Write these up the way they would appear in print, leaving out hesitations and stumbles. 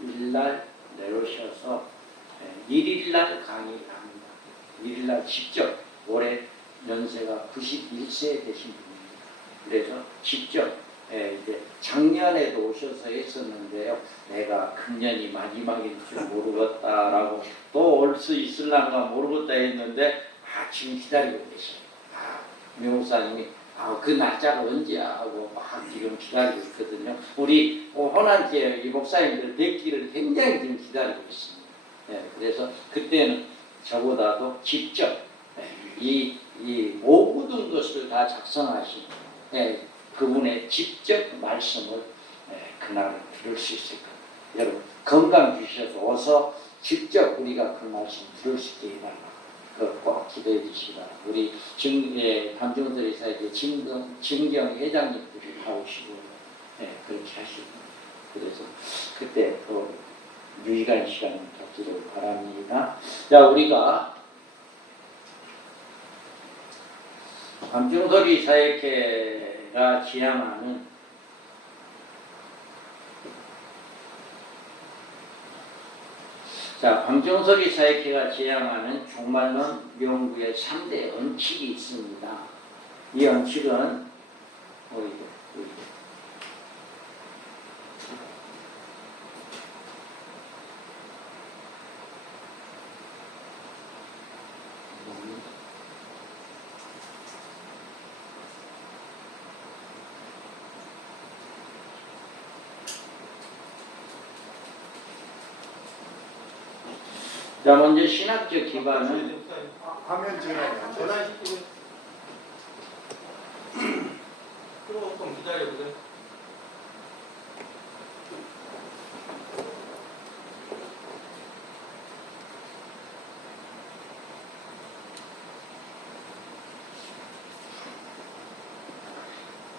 일날 내려오셔서 1일날 강의를 합니다. 1일날 직접 올해 연세가 91세 되신 분입니다. 그래서 직접 이제 작년에도 오셔서 했었는데요. 내가 금년이 마지막인 줄 모르겠다라고 또 올 수 있을란가 모르겠다 했는데 지금 기다리고 계셔요. 명목사님이 그 날짜가 언제야 하고 막 지금 기다리고 있거든요. 우리 호남교회 이 목사님들 뵙기를 굉장히 지금 기다리고 있습니다. 그래서 그때는 저보다도 직접 이 모든 것을 다 작성하신 그분의 직접 말씀을 그날 들을 수 있을 겁니다. 여러분 건강 주셔서 어서 직접 우리가 그 말씀 들을 수 있게 해달라고 꼭 기도해 주시기 바랍니다. 우리 감정들이사에게 진경 회장님들이 나오시고 그렇게 하시고 그래서 그때 또 유익한 시간을 갖기를 바랍니다. 자, 우리가 감정소리 사역회가 지향하는 감정소리 사역회가 지향하는 종말론 연구의 3대 원칙이 있습니다. 이 원칙은 자, 먼저 신학적 기반은 화면 전환시키고 조금 기다려보세요.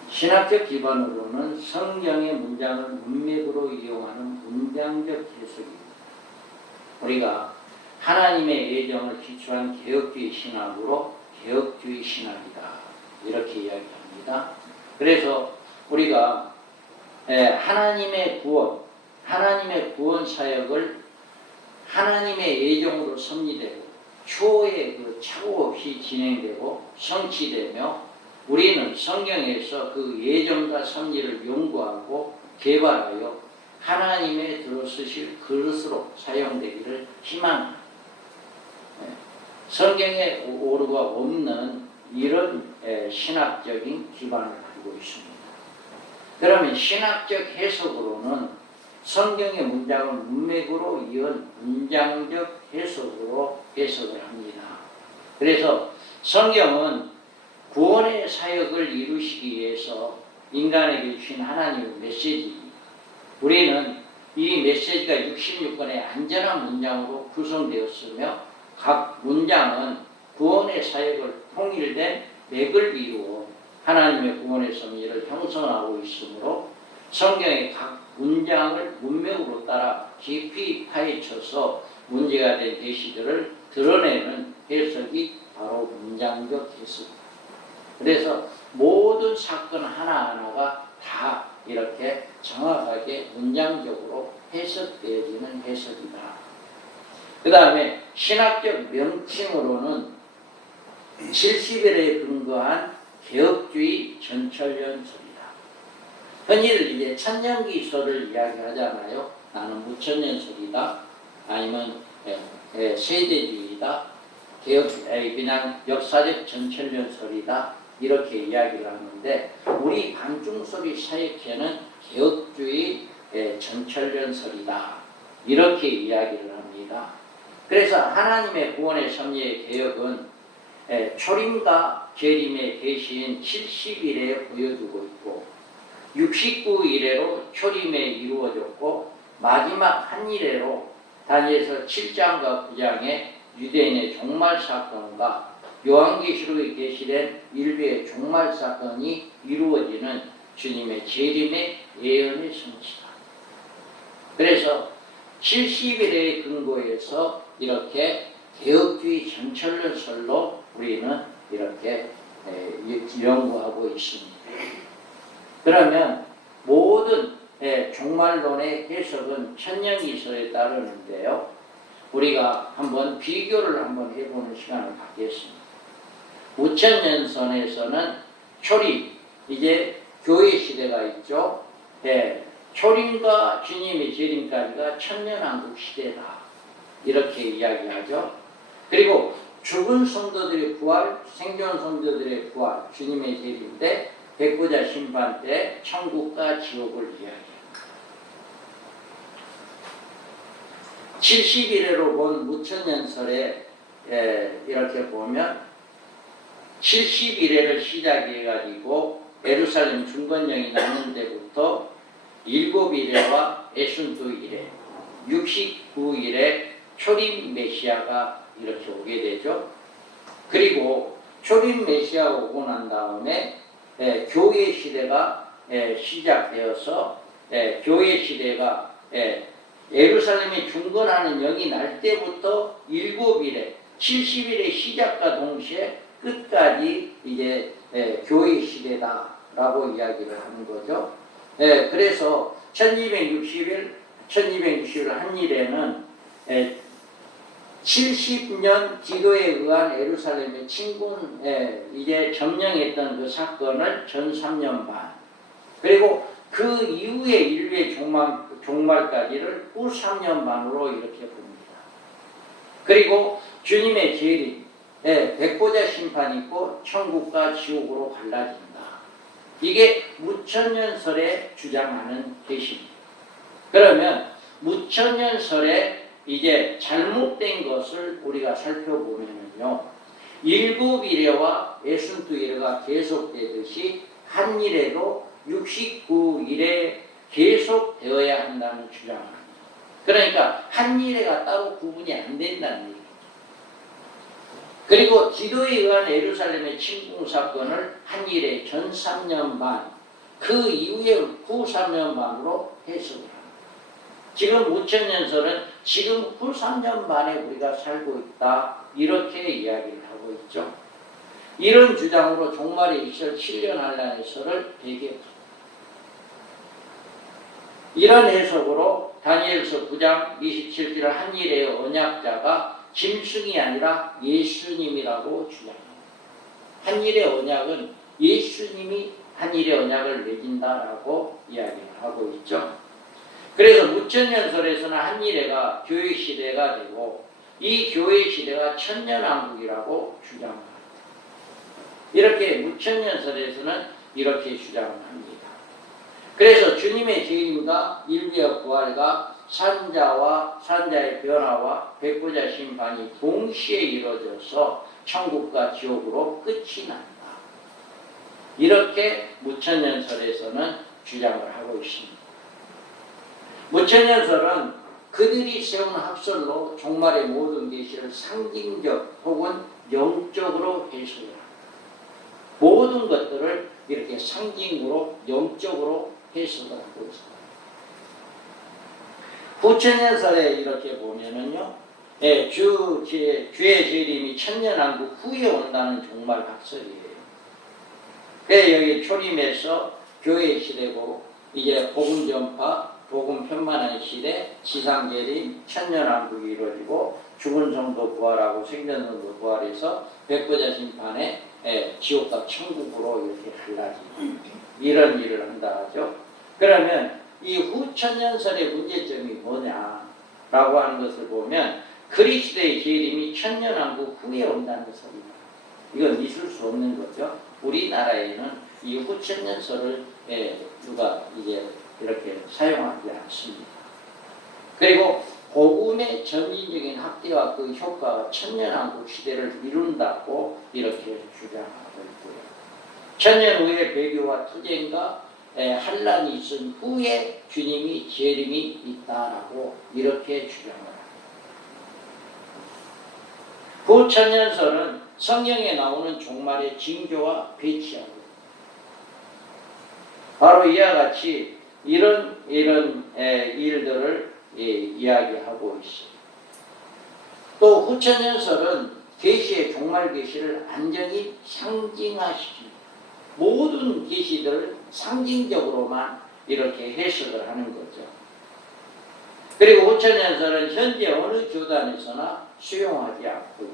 신학적 기반으로는 성경의 문장을 문맥으로 이용하는 문장적 해석입니다. 우리가 하나님의 예정을 기초한 개혁주의 신학으로 개혁주의 신학이다 이렇게 이야기합니다. 그래서 우리가 하나님의 구원 사역을 하나님의 예정으로 섭리되고 추후에 그 착오 없이 진행되고 성취되며 우리는 성경에서 그 예정과 섭리를 연구하고 개발하여 하나님의 들어쓰실 그릇으로 사용되기를 희망합니다. 성경에 오류가 없는 이런 신학적인 기반을 가지고 있습니다. 그러면 신학적 해석으로는 성경의 문장을 문맥으로 이은 문장적 해석으로 해석을 합니다. 그래서 성경은 구원의 사역을 이루시기 위해서 인간에게 주신 하나님의 메시지입니다. 우리는 이 메시지가 66권의 안전한 문장으로 구성되었으며 각 문장은 구원의 사역을 통일된 맥을 이루어 하나님의 구원의 섭리를 형성하고 있으므로 성경의 각 문장을 문맥으로 따라 깊이 파헤쳐서 문제가 된 계시들을 드러내는 해석이 바로 문장적 해석입니다. 그래서 모든 사건 하나하나가 다 이렇게 정확하게 문장적으로 해석되어지는 해석이다. 그 다음에 신학적 명칭으로는 70일에 근거한 개혁주의 전철연설이다. 흔히들 이제 천년기설을 이야기하잖아요. 나는 무천년설이다. 아니면 세대주의다. 그냥 역사적 전철연설이다. 이렇게 이야기를 하는데 우리 감중소리 사역회는 개혁주의 전철연설이다. 이렇게 이야기를 합니다. 그래서 하나님의 구원의 섭리의 개혁은 초림과 재림의 계시인 70일에 보여주고 있고 69일에로 초림에 이루어졌고 마지막 한 일에로 다니엘서 7장과 9장의 유대인의 종말 사건과 요한계시록에 계시된 인류의 종말 사건이 이루어지는 주님의 재림의 예언의 성취다. 그래서 70일의 근거에서 이렇게 개혁주의 전철연설로 우리는 이렇게 연구하고 있습니다. 그러면 모든 종말론의 해석은 천년이서에 따르는데요. 우리가 한번 비교를 한번 해보는 시간을 갖겠습니다. 무천년선에서는 초림, 이제 교회 시대가 있죠. 초림과 주님의 재림까지가 천년왕국 시대다. 이렇게 이야기하죠. 그리고 죽은 성도들의 부활, 생존 성도들의 부활, 주님의 재림 때, 백보자 심판 때 천국과 지옥을 이야기합니다. 70일에로 본 무천년설에 이렇게 보면 70일에를 시작해가지고 예루살렘 중건령이 났는 데부터 7일에와 62일에 69일에 초림 메시아가 이렇게 오게 되죠. 그리고 초림 메시아가 오고 난 다음에 교회 시대가 시작되어서 교회 시대가 예루살렘에 중건하는 영이 날 때부터 7일에 70일의 시작과 동시에 끝까지 이제 교회 시대다라고 이야기를 하는 거죠. 그래서 1260일 한 일에는 70년 기도에 의한 예루살렘의 침군 이제 점령했던 그 사건을 전 3년 반, 그리고 그 이후에 인류의 종말까지를 후 3년 반으로 이렇게 봅니다. 그리고 주님의 재림, 백보자 심판이 있고 천국과 지옥으로 갈라진다. 이게 무천년설에 주장하는 계시입니다. 그러면 무천년설에 이제 잘못된 것을 우리가 살펴보면요, 7일에와 62일에가 계속되듯이 한 일에도 69일에 계속되어야 한다는 주장을 합니다. 그러니까 한 일에가 따로 구분이 안 된다는 얘기죠. 그리고 기도에 의한 예루살렘의 침공 사건을 한 일에 전 3년 반, 그 이후에 후 3년 반으로 해석을 합니다. 지금 무천년설은 지금 후 3년 반에 우리가 살고 있다, 이렇게 이야기를 하고 있죠. 이런 주장으로 종말에 있을 7년 한란에서를 배경합니다. 이런 해석으로 다니엘서 9장 27절 한 일의 언약자가 짐승이 아니라 예수님이라고 주장합니다. 한 일의 언약은 예수님이 한 일의 언약을 맺인다라고 이야기를 하고 있죠. 그래서 무천년설에서는 한 일회가 교회 시대가 되고 이 교회 시대가 천년왕국이라고 주장합니다. 이렇게 무천년설에서는 이렇게 주장을 합니다. 그래서 주님의 재림과 인류의 부활과 산자의 변화와 백보자 심판이 동시에 이루어져서 천국과 지옥으로 끝이 난다. 이렇게 무천년설에서는 주장을 하고 있습니다. 무천년설은 그들이 세운 학설로 종말의 모든 계시를 상징적 혹은 영적으로 해석합니다. 모든 것들을 이렇게 상징으로 영적으로 해석을 하고 있습니다. 후천년설에 이렇게 보면은요, 주의 재림이 천년왕국 후에 온다는 종말 학설이에요. 여기 초림에서 교회 시대고 이제 복음 전파, 복음 편만한 시대, 지상 재림, 천년왕국이 이루어지고 죽은 성도 부활하고 생전 성도 부활해서 백보자 심판에 지옥과 천국으로 이렇게 갈라지는 이런 일을 한다 하죠. 그러면 이 후천년설의 문제점이 뭐냐라고 하는 것을 보면 그리스도의 재림이 천년왕국 후에 온다는 것입니다. 이건 있을 수 없는 거죠. 우리나라에는 이 후천년설을 누가 이제 이렇게 사용하지 않습니다. 그리고 복음의 점진적인 확대와 그 효과가 천년왕국 시대를 이룬다고 이렇게 주장하고 있고요. 천년 후에 배교와 투쟁과 환란이 있은 후에 주님이 재림이 있다라고 이렇게 주장을 합니다. 후천년설은 성경에 나오는 종말의 징조와 배치하고 바로 이와 같이 이런 일들을 이야기하고 있습니다. 또 후천년설은 계시의 종말 계시를 완전히 상징화시킵니다. 모든 계시들을 상징적으로만 이렇게 해석을 하는 거죠. 그리고 후천연설은 현재 어느 교단에서나 수용하지 않고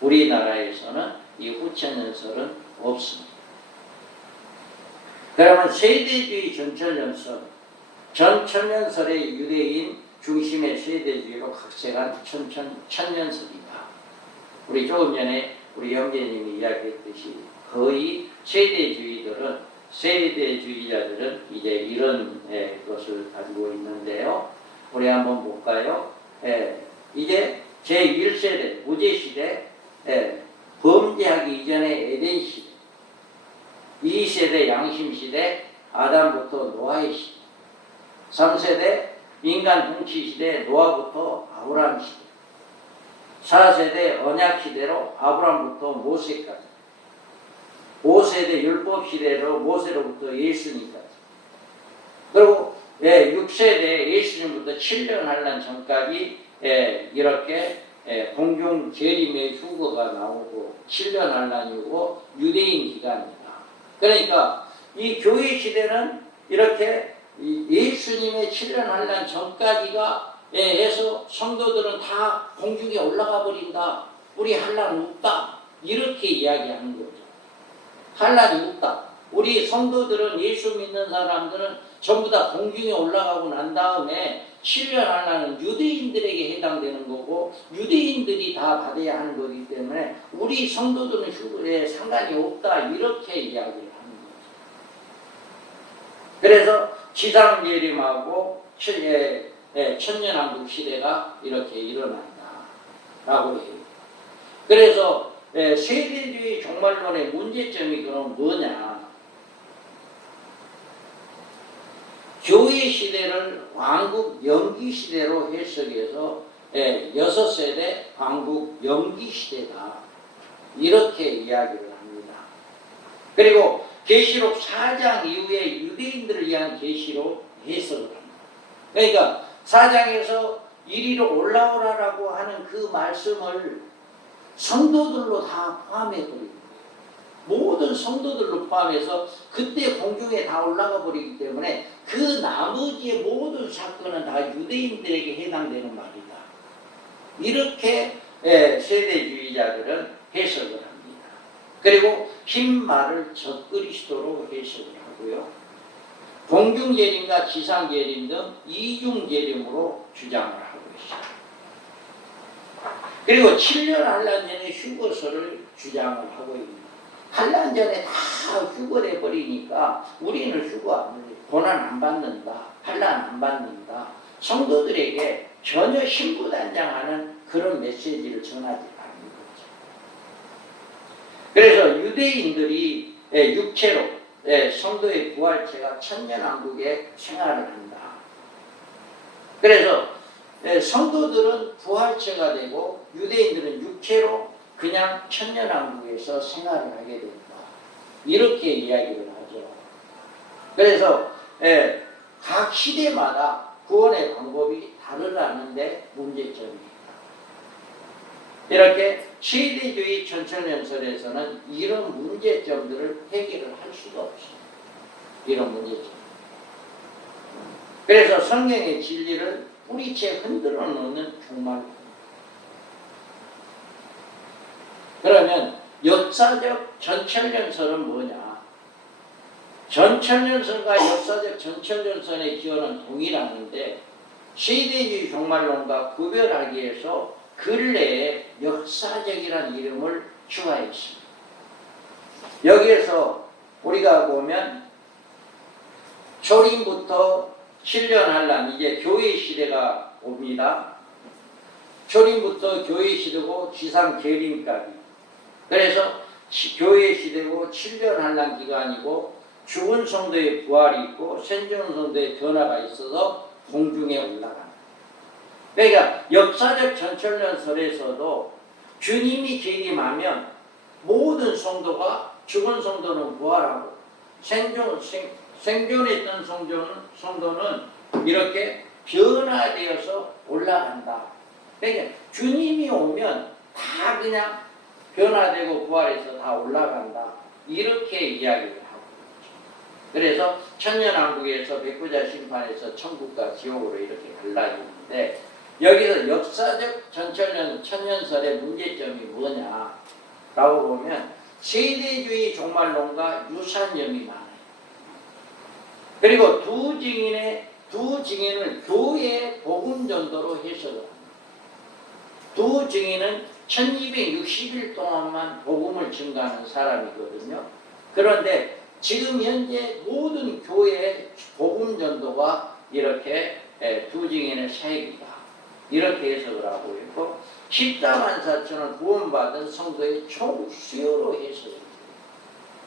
우리나라에서는 이 후천연설은 없습니다. 그러면 세대주의 전천연설의 유대인 중심의 세대주의로 각색한 천연설이다. 우리 조금 전에 우리 형제님이 이야기했듯이 거의 세대주의자들은 이제 이런 것을 가지고 있는데요. 우리 한번 볼까요? 이제 제1세대 무제시대, 범죄하기 이전의 에덴시대, 2세대 양심시대, 아담부터 노아의 시대, 3세대 인간 통치시대, 노아부터 아브라함 시대, 4세대 언약시대로 아브라함부터 모세까지, 5세대 율법시대로 모세로부터 예수님까지, 그리고 6세대 예수님부터 7년 한란 전까지 이렇게 공중 재림의 휴거가 나오고 7년 한란이고 유대인 기간이다. 그러니까 이 교회 시대는 이렇게 예수님의 7년 한란 전까지가 해서 성도들은 다 공중에 올라가 버린다. 우리 한란 없다. 이렇게 이야기하는 거죠. 한란이 없다. 우리 성도들은 예수 믿는 사람들은 전부 다 공중에 올라가고 난 다음에 7년 한란은 유대인들에게 해당되는 거고 유대인들이 다 받아야 하는 거기 때문에 우리 성도들은 휴거에 상관이 없다. 이렇게 이야기를 하는 거죠. 그래서 지상예림하고 천년왕국 시대가 이렇게 일어난다라고 해요. 그래서 세대주의 종말론의 문제점이 그럼 뭐냐? 교회 시대를 왕국 연기 시대로 해석해서 6세대 왕국 연기 시대다. 이렇게 이야기를 합니다. 그리고 계시록 4장 이후에 유대인들을 위한 계시로 해석을 합니다. 그러니까 4장에서 이리로 올라오라라고 하는 그 말씀을 성도들로 다 포함해버리는 거예요. 모든 성도들로 포함해서 그때 공중에 다 올라가 버리기 때문에 그 나머지의 모든 사건은 다 유대인들에게 해당되는 말이다. 이렇게 세대주의자들은 해석을 합니다. 그리고 흰 말을 적그리스도로 해석을 하고요. 공중재림과 지상재림 등 이중재림으로 주장을 하고 있습니다. 그리고 7년 한란전의 휴거설을 주장을 하고 있습니다. 한란전에 다 휴거를 해버리니까 우리는 휴거 고난 안 받는다. 한란 안 받는다. 성도들에게 전혀 신부단장하는 그런 메시지를 전하지 않는 거죠. 그래서 유대인들이 육체로 성도의 부활체가 천년왕국에 생활을 한다. 그래서 성도들은 부활체가 되고 유대인들은 육체로 그냥 천년왕국에서 생활을 하게 된다. 이렇게 이야기를 하죠. 그래서 각 시대마다 구원의 방법이 다르다는데 문제점입니다. 이렇게 세대주의 천천연설에서는 이런 문제점들을 해결을 할 수가 없습니다. 이런 문제점. 그래서 성경의 진리를 뿌리채 흔들어 놓는 종말입니다. 그러면 역사적 전천연설은 뭐냐? 전천연설과 역사적 전천연설의 기원은 동일하는데 세대주의 종말론과 구별하기 위해서 근래에 역사적이라는 이름을 추가했습니다. 여기에서 우리가 보면 초림부터 7년 한란 이제 교회 시대가 옵니다. 초림부터 교회 시대고 지상 재림까지. 그래서 교회 시대고 7년 한란 기간이고 죽은 성도의 부활이 있고 생존 성도의 변화가 있어서 공중에 올라간다. 그러니까 역사적 전천연설에서도 주님이 재림하면 모든 성도가 죽은 성도는 부활하고 생존에 있던 성도는 이렇게 변화되어서 올라간다. 그러니까 주님이 오면 다 그냥 변화되고 부활해서 다 올라간다. 이렇게 이야기를 하고 있죠. 그래서 천년왕국에서 백부자 심판에서 천국과 지옥으로 이렇게 갈라지는데 여기서 역사적 천년설의 문제점이 뭐냐라고 보면 세대주의 종말론과 유산념이 많아요. 그리고 두 증인을 교회의 복음 전도로 해석을 합니다. 두 증인은 1260일 동안만 복음을 증거하는 사람이거든요. 그런데 지금 현재 모든 교회의 복음 전도가 이렇게 두 증인의 사역이다. 이렇게 해석을 하고 있고 14만 4천을 구원받은 성도의 총 수요로 해석합니다.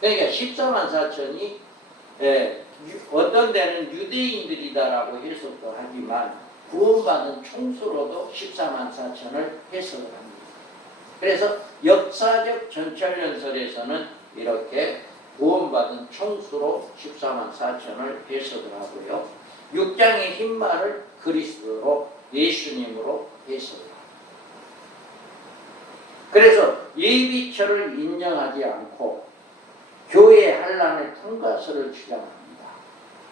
그러니까 14만 4천이 어떤 데는 유대인들이다라고 해석도 하지만 구원받은 총수로도 14만 4천을 해석을 합니다. 그래서 역사적 전철연설에서는 이렇게 구원받은 총수로 14만 4천을 해석을 하고요. 6장의 흰말을 그리스도로 예수님으로 해석을 합니다. 그래서 예비처를 인정하지 않고 교회의 한란의 통과서를 주장합니다.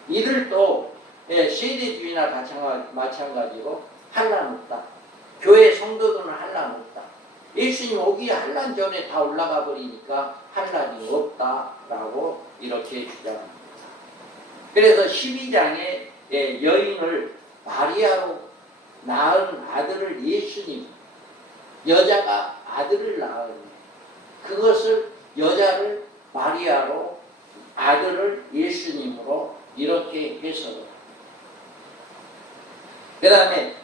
이들도 세대주의나 마찬가지로 한란 없다. 교회 성도들은 한란 없다. 예수님 오기 한란 전에 다 올라가 버리니까 한란이 없다라고 이렇게 주장합니다. 그래서 12장에 여인을 마리아로 낳은 아들을 예수님, 여자가 아들을 낳은 그것을 여자를 마리아로 아들을 예수님으로 이렇게 해석을 합니다. 그 다음에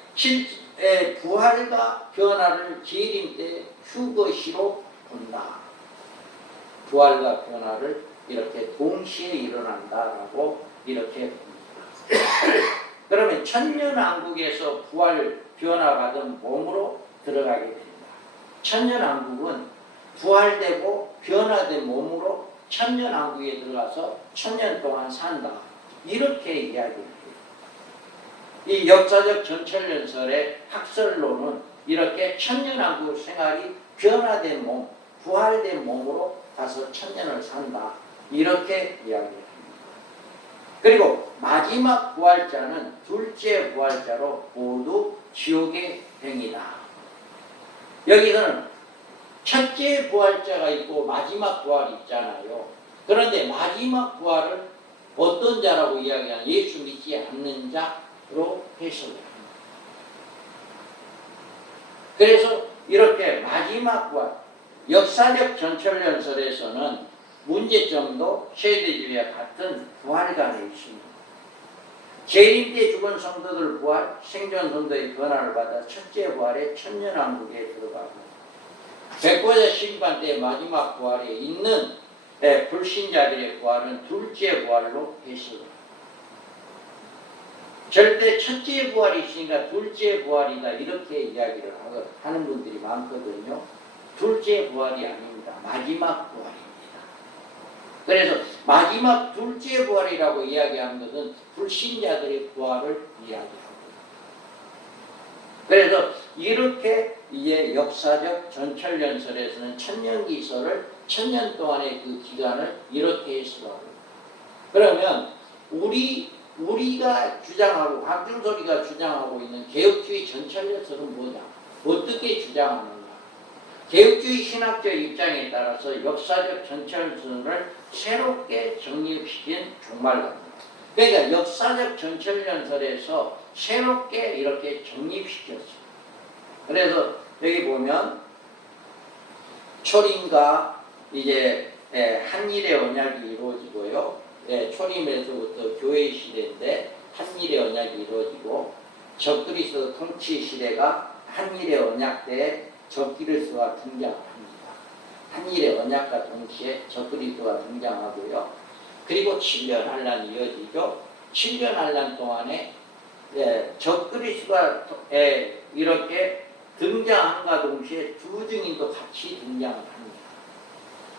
부활과 변화를 재림 때 휴거시로 본다. 부활과 변화를 이렇게 동시에 일어난다라고 이렇게 봅니다. 그러면 천년왕국에서 부활 변화받은 몸으로 들어가게 됩니다. 천년왕국은 부활되고 변화된 몸으로 천년왕국에 들어가서 천년 동안 산다. 이렇게 이야기합니다. 이 역사적 전철연설의 학설로는 이렇게 천년왕국 생활이 변화된 몸, 부활된 몸으로 가서 천년을 산다. 이렇게 이야기합니다. 그리고 마지막 부활자는 둘째 부활자로 모두 지옥의 행이다. 여기서는 첫째 부활자가 있고 마지막 부활이 있잖아요. 그런데 마지막 부활을 어떤 자라고 이야기하냐? 예수 믿지 않는 자로 해석을 합니다. 그래서 이렇게 마지막 부활, 역사적 전철연설에서는 문제점도 세대주의와 같은 부활관에 있습니다. 재림 때 죽은 성도들 부활, 생존 성도의 변화를 받아 첫째 부활의 천년왕국에 들어가고 백보자 심판 때 마지막 부활에 있는 불신자들의 부활은 둘째 부활로 해석을 합니다. 절대 첫째 부활이 있으니까 둘째 부활이다 이렇게 이야기를 하는 분들이 많거든요. 둘째 부활이 아닙니다. 마지막 부활입니다. 그래서 마지막 둘째 부활이라고 이야기하는 것은 불신자들의 부활을 이야기합니다. 그래서 이렇게 이제 역사적 전철연설에서는 천년기설을 천년 동안의 그 기간을 이렇게 해석하고 그러면 우리가 주장하고 박준소리가 주장하고 있는 개혁주의 전철연설은 뭐냐? 어떻게 주장하는가? 개혁주의 신학적 입장에 따라서 역사적 전철연설을 새롭게 정립시킨 종말론입니다. 그러니까 역사적 전철연설에서 새롭게 이렇게 정립시켰습니다. 그래서 여기 보면 초림과 이제 한일의 언약이 이루어지고요. 초림에서부터 교회 시대인데 한일의 언약이 이루어지고 적그리스도 통치 시대가 한일의 언약 때 적그리스도가 등장합니다. 한일의 언약과 동시에 적그리스도가 등장하고요. 그리고 7년 환란이 이어지죠. 7년 환란 동안에 적그리스도가 이렇게 등장함과 동시에 두 증인도 같이 등장을 합니다.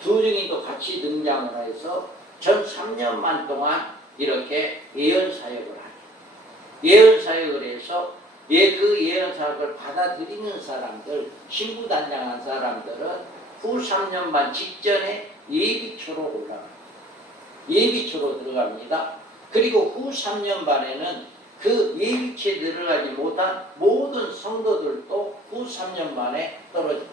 두 증인도 같이 등장을 해서 전 3년만 동안 이렇게 예언 사역을 하죠. 예언 사역을 해서 그 예언 사역을 받아들이는 사람들, 신부단장한 사람들은 후 3년만 직전에 예비초로 올라갑니다. 예비초로 들어갑니다. 그리고 후 3년 반에는 그 예비치에 들어가지 못한 모든 성도들도 후 3년 반에 떨어집니다.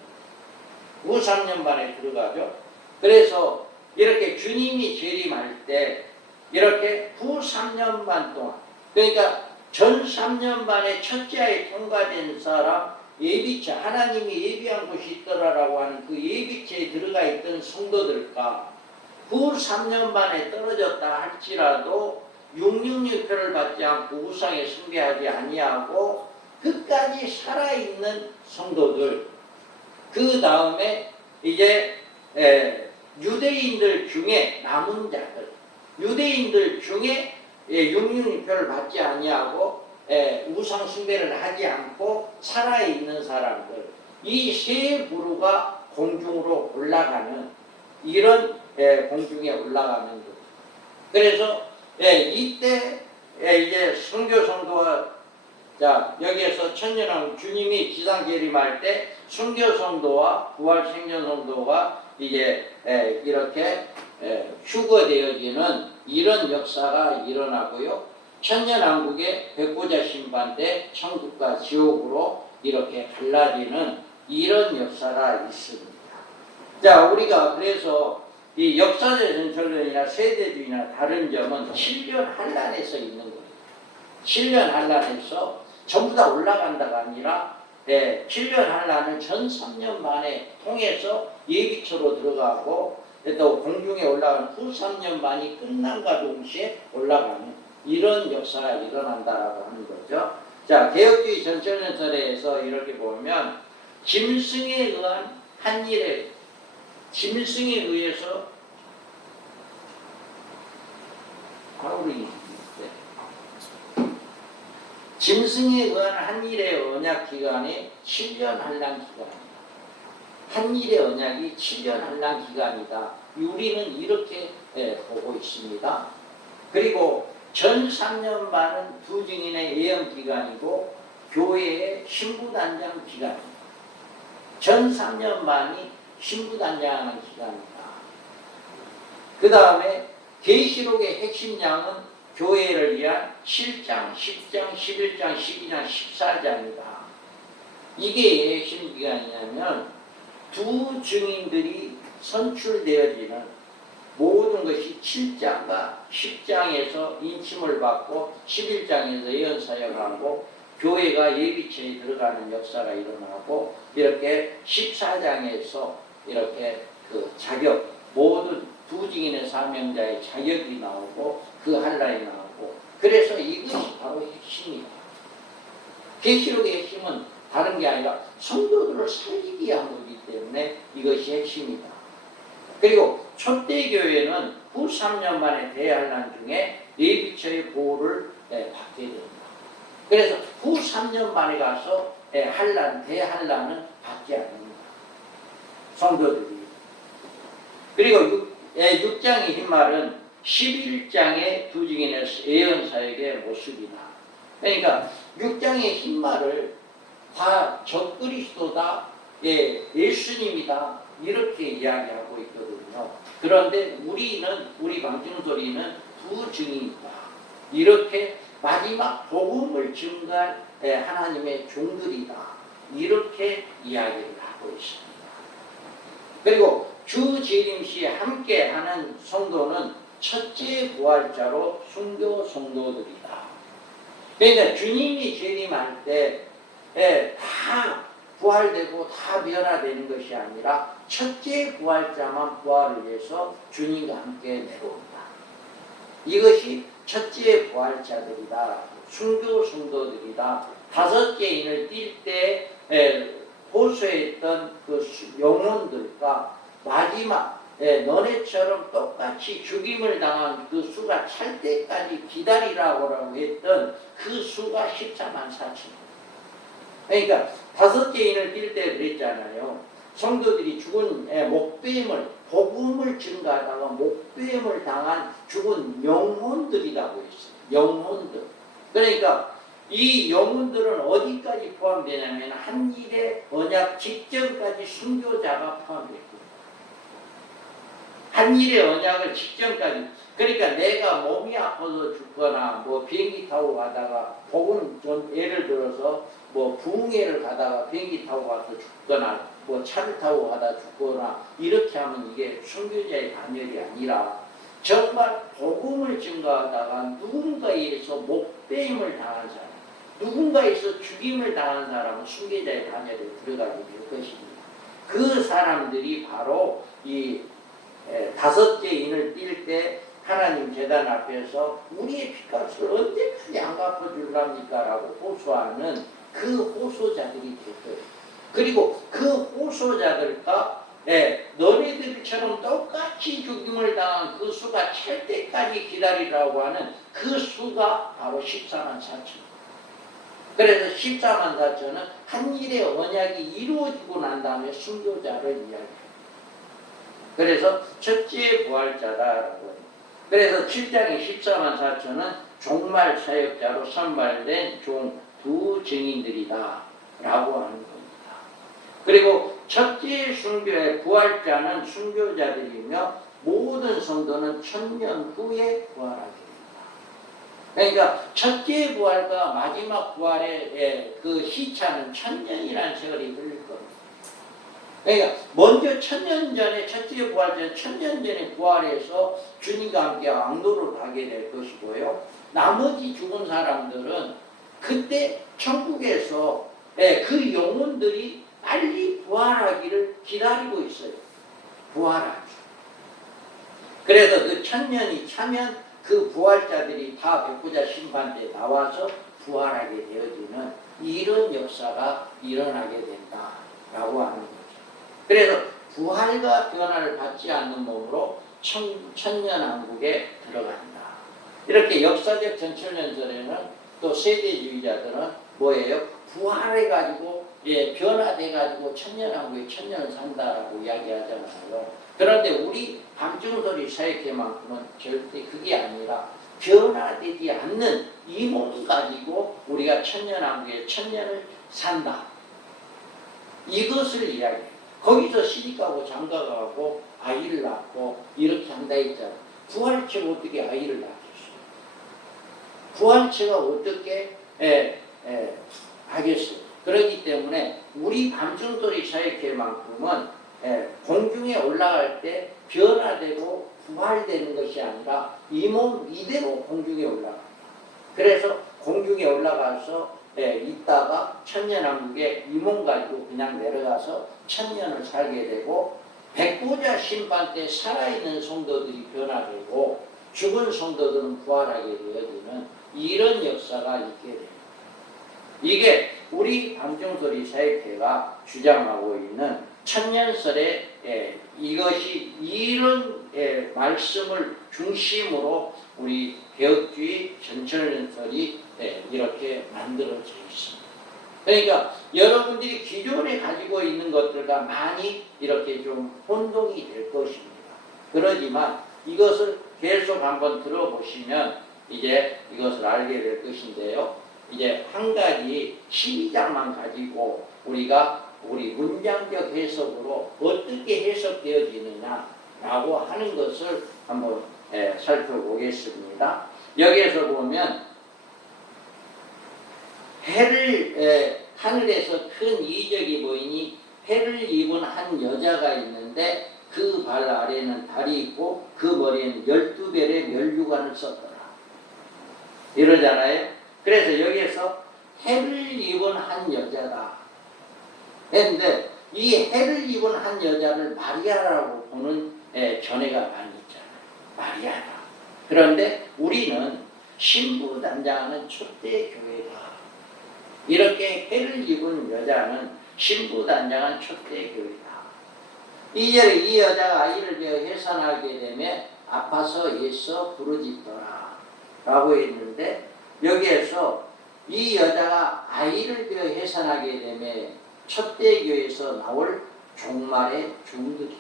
후 3년 반에 들어가죠. 그래서 이렇게 주님이 재림할 때 이렇게 후 3년 반 동안, 그러니까 전 3년 반에 첫째 아이 통과된 사람, 예비체, 하나님이 예비한 곳이 있더라라고 하는 그 예비체에 들어가 있던 성도들과 후 3년 반에 떨어졌다 할지라도 666표를 받지 않고 우상에 숭배하지 아니하고 끝까지 살아있는 성도들, 그 다음에 이제 유대인들 중에 남은 자들, 유대인들 중에 666표를 받지 아니하고 우상 숭배를 하지 않고 살아있는 사람들, 이 세 부류가 공중으로 올라가는 이런 공중에 올라가는 것. 그래서 이때 이제 선교 성도와 자 여기에서 천년왕 주님이 지상 재림할 때 선교 성도와 부활 생전 성도가 이제 이렇게 휴거되어지는 이런 역사가 일어나고요. 천년왕국의 백보자 심판 때 천국과 지옥으로 이렇게 갈라지는 이런 역사가 있습니다. 자, 우리가 그래서 이 역사적 전철론이나 세대주의나 다른 점은 7년 한란에서 있는 거예요. 7년 한란에서 전부 다 올라간다가 아니라 7년 한란은 전 3년 만에 통해서 예비처로 들어가고 또 공중에 올라가는 후 3년 만이 끝난과 동시에 올라가는 이런 역사가 일어난다라고 하는 거죠. 자, 개혁주의 전철전설에서 이렇게 보면 짐승에 의한 한 일에 짐승에 의해서 바울이 짐승에 의한 한 일의 언약 기간이 7년 한란 기간이다. 한 일의 언약이 7년 한란 기간이다. 우리는 이렇게 보고 있습니다. 그리고 전 3년 반은 두 증인의 예언 기간이고 교회의 신부단장 기간입니다. 전 3년 반이 신부단장하는 기간이다. 그 다음에 계시록의 핵심 양은 교회를 위한 7장, 10장, 11장, 12장, 14장이다. 이게 핵심 기간이냐면 두 증인들이 선출되어지는 모든 것이 7장과 10장에서 인침을 받고 11장에서 예언사역하고 교회가 예비체에 들어가는 역사가 일어나고 이렇게 14장에서 이렇게 그 자격, 모든 두 증인의 사명자의 자격이 나오고 그 한란이 나오고 그래서 이것이 바로 핵심이다. 계시록의 핵심은 다른 게 아니라 성도들을 살리기 위한 거기 때문에 이것이 핵심이다. 그리고 초대교회는 후 3년 만에 대한란 중에 예비처의 보호를 받게 됩니다. 그래서 후 3년 만에 가서 대한란은 받지 않습니다. 성도들이. 그리고 6장의 흰말은 11장의 두 증인의 예언사역의 모습이다. 그러니까 6장의 흰말을 다 적그리스도다, 예수님이다 이렇게 이야기하고 있거든요. 그런데 우리 방증소리는 두 증인이다. 이렇게 마지막 복음을 증거한 하나님의 종들이다. 이렇게 이야기를 하고 있습니다. 그리고 주 재림 시에 함께하는 성도는 첫째 부활자로 순교 성도들이다. 그러니까 주님이 재림할 때 다 부활되고 다 변화되는 것이 아니라 첫째 부활자만 부활을 해서 주님과 함께 내려온다. 이것이 첫째 부활자들이다. 순교 성도들이다. 다섯째 인을 띌 때 호소했던 그 영혼들과 마지막 너네처럼 똑같이 죽임을 당한 그 수가 찰 때까지 기다리라고 했던 그 수가 14만 4천. 그러니까 다섯째 인을 띌 때 그랬잖아요. 성도들이 죽은 목뱀을 복음을 증거하다가 목뱀을 당한 죽은 영혼들이라고 했어요. 영혼들. 그러니까 이 영혼들은 어디까지 포함되냐면 한 일의 언약 직전까지 순교자가 포함됐고 한일의 언약을 직전까지. 그러니까 내가 몸이 아파서 죽거나 뭐 비행기 타고 가다가 혹은 좀 예를 들어서 뭐 부흥회를 가다가 비행기 타고 가서 죽거나 뭐 차를 타고 가다 죽거나 이렇게 하면 이게 순교자의 반열이 아니라 정말 복음을 증거하다가 누군가에 의해서 목배임을 당한 사람, 누군가에서 죽임을 당한 사람은 순교자의 반열에 들어가게 될 것입니다. 그 사람들이 바로 이 다섯째 인을 띨 때 하나님 제단 앞에서 우리의 핏값을 언제까지 안 갚아줄랍니까? 라고 호소하는 그 호소자들이 될 거예요. 그리고 그 호소자들과 너네들처럼 똑같이 죽임을 당한 그 수가 찰 때까지 기다리라고 하는 그 수가 바로 14만 4천. 그래서 14만 4천은 한일의 언약이 이루어지고 난 다음에 순교자를 이야기해요. 그래서 첫째 부활자다라고 해요. 그래서 7장의 14만 4천은 종말 사역자로 선발된 종 두 증인들이다 라고 하는 겁니다. 그리고 첫째 순교의 부활자는 순교자들이며 모든 성도는 1000년 후에 부활하게 됩니다. 그러니까 첫째 부활과 마지막 부활의 그 시차는 1000년이라는 세월이 흘릴 겁니다. 그러니까 먼저 1000년 전에 첫째 부활자는 1000년 전에 부활해서 주님과 함께 왕도를 가게 될 것이고요. 나머지 죽은 사람들은 그때 천국에서 그 영혼들이 빨리 부활하기를 기다리고 있어요. 부활하기. 그래서 그 1000년이 차면 그 부활자들이 다 백부자 심판 때 나와서 부활하게 되어지는 이런 역사가 일어나게 된다라고 하는 거죠. 그래서 부활과 변화를 받지 않는 몸으로 천년왕국에 들어간다. 이렇게 역사적 전철연설에는 또 세대주의자들은 뭐예요? 부활해가지고 변화돼가지고 천년왕국에 천년을 산다라고 이야기하잖아요. 그런데 우리 밤중소리 사역회만큼은 절대 그게 아니라 변화되지 않는 이 몸 가지고 우리가 천년왕국에 천년을 산다. 이것을 이야기해요. 거기서 시집가고 장가가고 아이를 낳고 이렇게 한다 했잖아요. 부활체가 어떻게 아이를 낳겠어요? 부활체가 어떻게 하겠어요? 그렇기 때문에 우리 밤중소리 사역회만큼은 공중에 올라갈 때 변화되고 부활되는 것이 아니라 이 몸 이대로 공중에 올라간다. 그래서 공중에 올라가서 있다가 천년왕국에 이 몸 가지고 그냥 내려가서 천년을 살게 되고 백보자 심판 때 살아있는 성도들이 변화되고 죽은 성도들은 부활하게 되어지는 이런 역사가 있게 됩니다. 이게 우리 밤중소리 사역회가 주장하고 있는 천년설의 이것이 이런 말씀을 중심으로 우리 개혁주의 전철연설이 이렇게 만들어져 있습니다. 그러니까 여러분들이 기존에 가지고 있는 것들과 많이 이렇게 좀 혼동이 될 것입니다. 그러지만 이것을 계속 한번 들어보시면 이제 이것을 알게 될 것인데요. 이제 한 가지 12장만 가지고 우리 문장적 해석으로 어떻게 해석되어지느냐라고 하는 것을 한번 살펴보겠습니다. 여기에서 보면 하늘에서 큰 이적이 보이니 해를 입은 한 여자가 있는데 그 발 아래는 달이 있고 그 머리에는 12별의 멸류관을 썼더라. 이러잖아요. 그래서 여기에서 해를 입은 한 여자다. 그런데 이 해를 입은 한 여자를 마리아라고 보는 견해가 많이 있잖아요. 마리아다. 그런데 우리는 신부 단장하는 초대 교회다. 이렇게 해를 입은 여자는 신부 단장한 초대 교회다. 2절에 이 여자가 아이를 베어 해산하게 되면 아파서 예서 부르짖더라 라고 했는데 여기에서 이 여자가 아이를 베어 해산하게 되면 첫대 교회에서 나올 종말의 종들이다.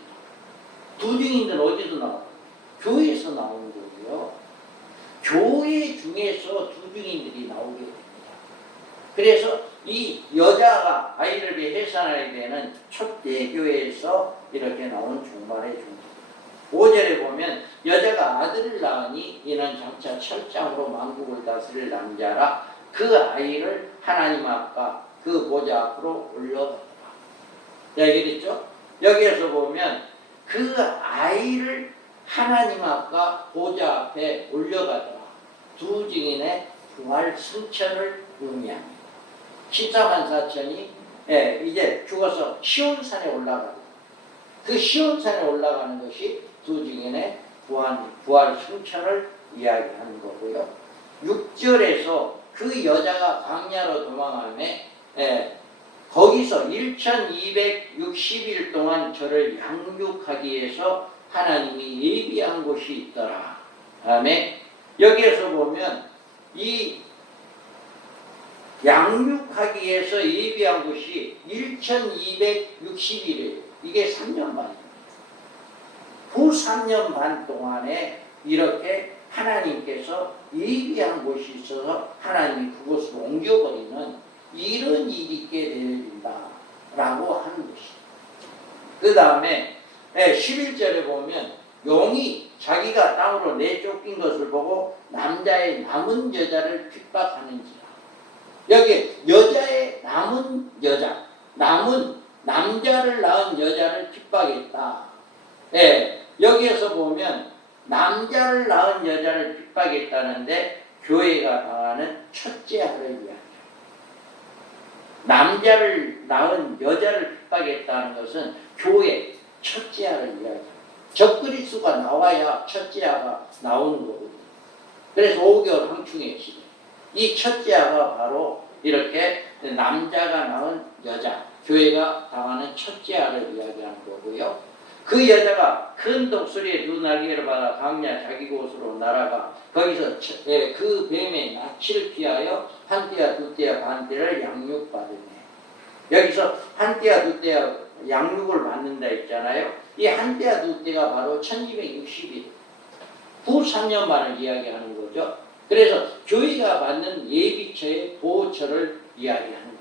두 증인들은 어디서 나와요? 교회에서 나오는 거고요. 교회 중에서 두 증인들이 나오게 됩니다. 그래서 이 여자가 아이를 베어 해산하게 되는 첫대 교회에서 이렇게 나온 종말의 종들. 5절에 보면 여자가 아들을 낳으니 이는 장차 철장으로 만국을 다스릴 남자라 그 아이를 하나님 앞과 그 보좌 앞으로 올려가더라. 얘기했죠? 여기에서 보면 그 아이를 하나님 앞과 보좌 앞에 올려가더라. 두 증인의 부활 승천을 의미합니다. 14만 4천이 이제 죽어서 시온산에 올라가고 그 시온산에 올라가는 것이 두 증인의 부활 승천을 이야기하는 거고요. 6절에서 그 여자가 광야로 도망하며 거기서 1260일 동안 저를 양육하기 위해서 하나님이 예비한 곳이 있더라. 다음에 여기에서 보면 이 양육하기 위해서 예비한 곳이 1260일이에요. 이게 3년 반입니다. 그 3년 반 동안에 이렇게 하나님께서 예비한 곳이 있어서 하나님이 그곳으로 옮겨버리는 이런 일이 있게 되어진다라고 하는 것입니다. 그 다음에 11절에 보면 용이 자기가 땅으로 내쫓긴 것을 보고 남자의 남은 여자를 핍박하는지라. 여기 여자의 남은 여자, 남은 남자를 낳은 여자를 핍박했다. 여기에서 보면 남자를 낳은 여자를 핍박했다는데 교회가 당하는 첫째 아를 이야기합니다. 남자를 낳은 여자를 핍박했다는 것은 교회 첫째 아를 이야기합니다. 적그리스도가 나와야 첫째 아가 나오는 거거든요. 그래서 5개월 황충의 시대. 이 첫째 아가 바로 이렇게 남자가 낳은 여자, 교회가 당하는 첫째 아를 이야기하는 거고요. 그 여자가 큰 독수리의 두 날개를 받아 광야 자기 곳으로 날아가 거기서 그 뱀의 낯을 피하여 한 떼와 두 떼와 반 떼를 양육받으며, 여기서 한 떼와 두 떼와 양육을 받는다 했잖아요. 이 한 떼와 두 떼가 바로 1260일, 후 3년 만을 이야기하는 거죠. 그래서 교회가 받는 예비처의 보호처를 이야기하는 것입니다.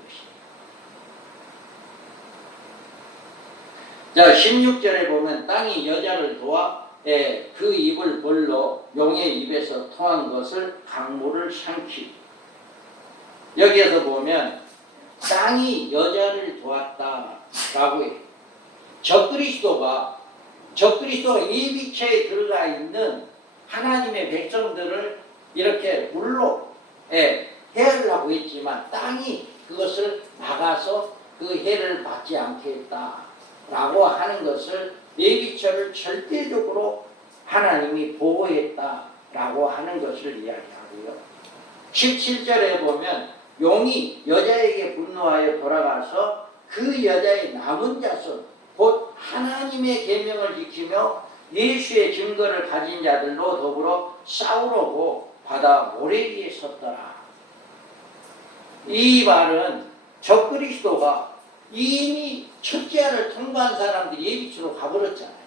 자, 16절에 보면 땅이 여자를 도와 그 입을 벌러 용의 입에서 통한 것을 강물을 삼키고, 여기에서 보면 땅이 여자를 도왔다라고 해요. 적그리스도가 예비처에 들어가 있는 하나님의 백성들을 이렇게 물로 해하려고 했지만 땅이 그것을 막아서 그 해를 받지 않게 했다라고 하는 것을 예비처를 절대적으로 하나님이 보호했다라고 하는 것을 이야기하고요. 17절에 보면 용이 여자에게 분노하여 돌아가서 그 여자의 남은 자손 곧 하나님의 계명을 지키며 예수의 증거를 가진 자들로 더불어 싸우려고 바다 모래 위에 섰더라. 이 말은 적그리스도가 이미 첫째 아를 통과한 사람들이 예비처로 가버렸잖아요.